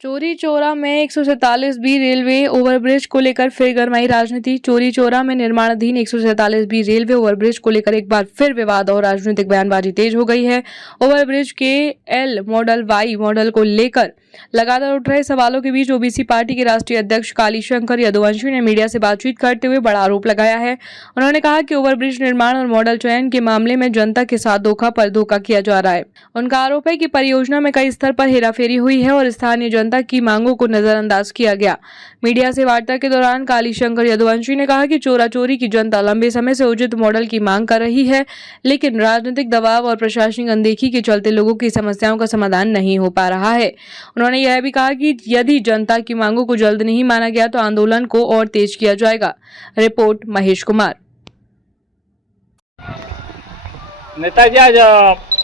चौरी चौरा में 147 B railway overbridge को लेकर फिर गरमाई राजनीति। चौरी चौरा में निर्माणाधीन 147 बी रेलवे ओवरब्रिज को लेकर एक बार फिर विवाद और राजनीतिक बयानबाजी तेज हो गई है। ओवरब्रिज के एल मॉडल वाई मॉडल को लेकर लगातार उठ रहे सवालों के बीच ओबीसी पार्टी के राष्ट्रीय अध्यक्ष कालीशंकर यदुवंशी ने मीडिया से बातचीत करते हुए बड़ा आरोप लगाया है। उन्होंने कहा कि ओवरब्रिज निर्माण और मॉडल चयन के मामले में जनता के साथ धोखा पर धोखा किया जा रहा है। उनका आरोप है कि परियोजना में कई स्तर पर हेराफेरी हुई है और स्थानीय जनता की मांगों को नजरअंदाज किया गया। मीडिया से वार्ता के दौरान कालीशंकर यदुवंशी ने कहा कि चोरा चोरी की जनता लंबे समय से उचित मॉडल की मांग कर रही है, लेकिन राजनीतिक दबाव और प्रशासनिक अनदेखी के चलते लोगों की समस्याओं का समाधान नहीं हो पा रहा है। उन्होंने यह भी कहा कि यदि जनता की मांगों को जल्द नहीं माना गया तो आंदोलन को और तेज किया जाएगा। रिपोर्ट महेश कुमार। नेताजी, आज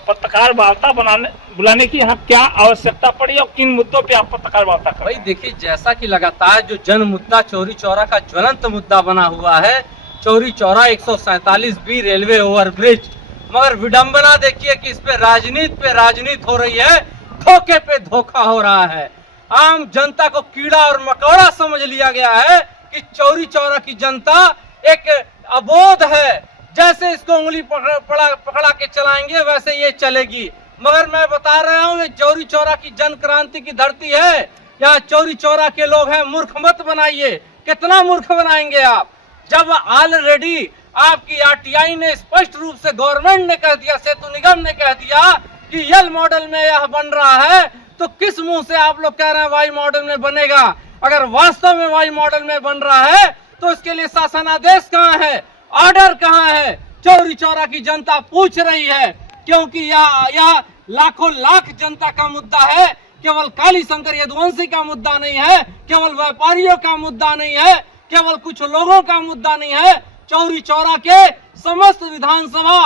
पत्रकार वार्ता बुलाने की यहाँ क्या आवश्यकता पड़ी और किन मुद्दों पे आप पत्रकार वार्ता कर रहे हैं? भाई देखिए, जैसा कि लगातार जो जन मुद्दा चौरी चौरा का ज्वलंत मुद्दा बना हुआ है, Chauri Chaura 147 B railway overbridge, मगर विडंबना देखिए कि इस पे राजनीति हो रही है, धोखे पे धोखा हो रहा है। आम जनता को कीड़ा और मकोड़ा समझ लिया गया है कि चौरी चौरा की जनता एक अबोध है, जैसे इसको उंगली पकड़ा के चलाएंगे वैसे ये चलेगी। मगर मैं बता रहा हूँ, ये चौरी चौरा की जन क्रांति की धरती है। यहाँ चौरी चौरा के लोग हैं, मूर्ख मत बनाइए। कितना मूर्ख बनाएंगे आप, जब ऑलरेडी आपकी आरटीआई ने स्पष्ट रूप से, गवर्नमेंट ने कह दिया, सेतु निगम ने कह दिया कि यल मॉडल में यह बन रहा है, तो किस मुंह से आप लोग कह रहे हैं वाई मॉडल में बनेगा? अगर वास्तव में वाई मॉडल में बन रहा है तो इसके लिए शासनादेश कहाँ है, ऑर्डर कहाँ है? चौरी चौरा की जनता पूछ रही है, क्योंकि यह लाखों लाख जनता का मुद्दा है। केवल कालीशंकर यदुवंशी का मुद्दा नहीं है, केवल व्यापारियों का मुद्दा नहीं है, केवल कुछ लोगों का मुद्दा नहीं है। चौरी चौरा के समस्त विधानसभा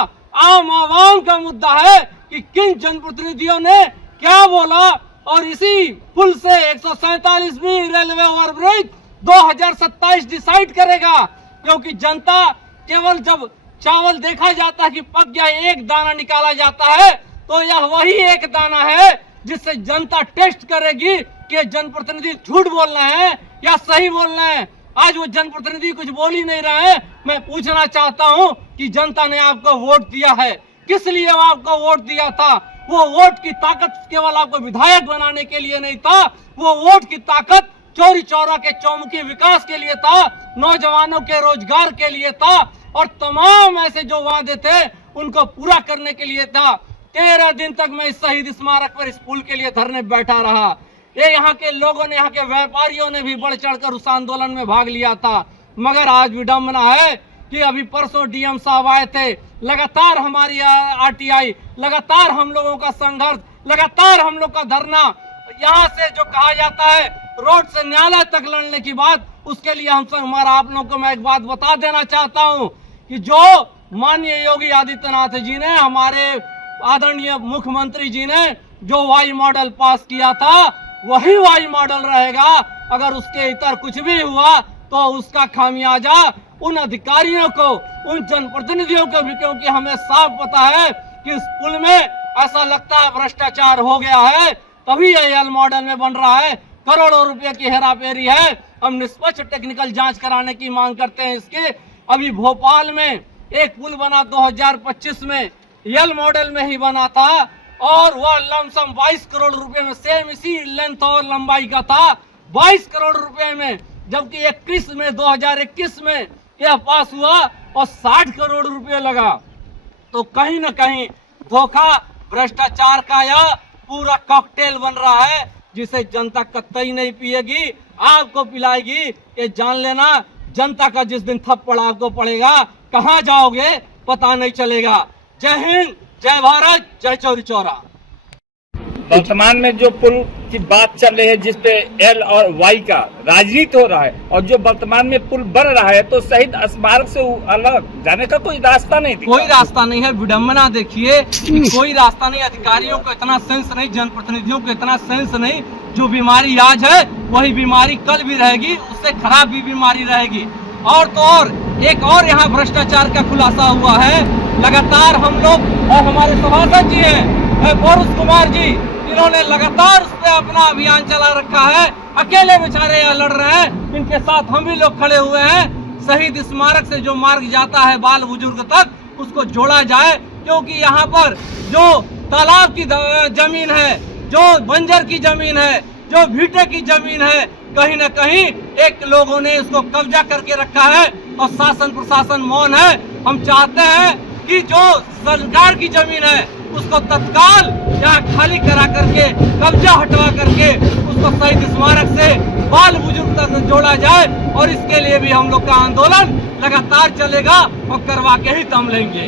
आम आवाम का मुद्दा है कि किन जनप्रतिनिधियों ने क्या बोला। और इसी पुल से 147 बी रेलवे ओवरब्रिज 2027 डिसाइड करेगा, क्योंकि जनता केवल जब चावल देखा जाता है कि पक गया, एक दाना निकाला जाता है, तो यह वही एक दाना है जिससे जनता टेस्ट करेगी कि जनप्रतिनिधि झूठ बोल रहे हैं या सही बोल रहे हैं। आज वो जनप्रतिनिधि कुछ बोल ही नहीं रहे हैं। मैं पूछना चाहता हूं कि जनता ने आपको वोट दिया है, किस लिए आपको वोट दिया था? वो वोट की ताकत केवल आपको विधायक बनाने के लिए नहीं था, वो वोट की ताकत चौरी चौरा के चौमुखी विकास के लिए था, नौजवानों के रोजगार के लिए था, और तमाम ऐसे जो वादे थे उनको पूरा करने के लिए था। 13 दिन तक मैं इस शहीद स्मारक पर, इस पुल के लिए धरने बैठा रहा। ये यहाँ के लोगों ने, यहाँ के व्यापारियों ने भी बढ़ चढ़कर उस आंदोलन में भाग लिया था। मगर आज विडंबना है कि अभी परसों डीएम साहब आए थे, लगातार हमारी आरटीआई, लगातार हम लोगों का संघर्ष, लगातार हम लोग का धरना, यहाँ से जो कहा जाता है रोड से न्यायालय तक लड़ने की बात, उसके लिए हमारा आप लोगों को मैं एक बात बता देना चाहता हूँ कि जो माननीय योगी आदित्यनाथ जी ने, हमारे आदरणीय मुख्यमंत्री जी ने जो वाई मॉडल पास किया था, वही वाई मॉडल रहेगा। अगर उसके इतर कुछ भी हुआ तो उसका खामियाजा उन अधिकारियों को, उन जनप्रतिनिधियों को भी, क्योंकि हमें साफ पता है कि इस पुल में ऐसा लगता है भ्रष्टाचार हो गया है, तभी यह यल मॉडल में बन रहा है। करोड़ों रुपए की हेराफेरी है। हम निष्पक्ष टेक्निकल जांच कराने की मांग करते हैं इसके। अभी भोपाल में एक पुल बना 2025 में, यल मॉडल में ही बना था, और वह लमसम 22 करोड़ रुपए में, सेम इसी लेंथ और लंबाई का था, 22 करोड़ रुपए में, जबकि 2021 में यह पास हुआ और 60 करोड़ रुपए लगा। तो कहीं न कहीं धोखा, भ्रष्टाचार का यह पूरा कॉकटेल बन रहा है, जिसे जनता कतई नहीं पिएगी, आपको पिलाएगी। ये जान लेना, जनता का जिस दिन थप्पड़ आपको पड़ेगा, कहां जाओगे पता नहीं चलेगा। जय हिंद, जय भारत, जय चौरी चौरा। वर्तमान में जो पुल की बात चल रही है, जिसपे एल और वाई का राजनीति हो रहा है, और जो वर्तमान में पुल बन रहा है, तो शहीद स्मारक से अलग जाने का कोई रास्ता नहीं, कोई रास्ता नहीं है। विडंबना देखिए, कोई रास्ता नहीं। अधिकारियों को इतना सेंस नहीं, जनप्रतिनिधियों को इतना सेंस नहीं। जो बीमारी आज है वही बीमारी कल भी रहेगी, उससे खराब भी बीमारी रहेगी। और तो और एक और यहाँ भ्रष्टाचार का खुलासा हुआ है। लगातार हम लोग और हमारे सभासद जी हैं, पौरुष कुमार जी, जिन्होंने लगातार उस पर अपना अभियान चला रखा है, अकेले बेचारे यहाँ लड़ रहे हैं। इनके साथ हम भी लोग खड़े हुए हैं। शहीद स्मारक से जो मार्ग जाता है बाल बुजुर्ग तक, उसको जोड़ा जाए, क्योंकि यहाँ पर जो तालाब की जमीन है, जो बंजर की जमीन है, जो भीटे की जमीन है, कहीं न कहीं एक लोगों ने उसको कब्जा करके रखा है और शासन प्रशासन मौन है। हम चाहते हैं कि जो सरकार की जमीन है उसको तत्काल यहाँ खाली करा करके, कब्जा हटवा करके उसको शहीद स्मारक से बाल बुजुर्ग तक जोड़ा जाए। और इसके लिए भी हम लोग का आंदोलन लगातार चलेगा और करवा के ही दम लेंगे।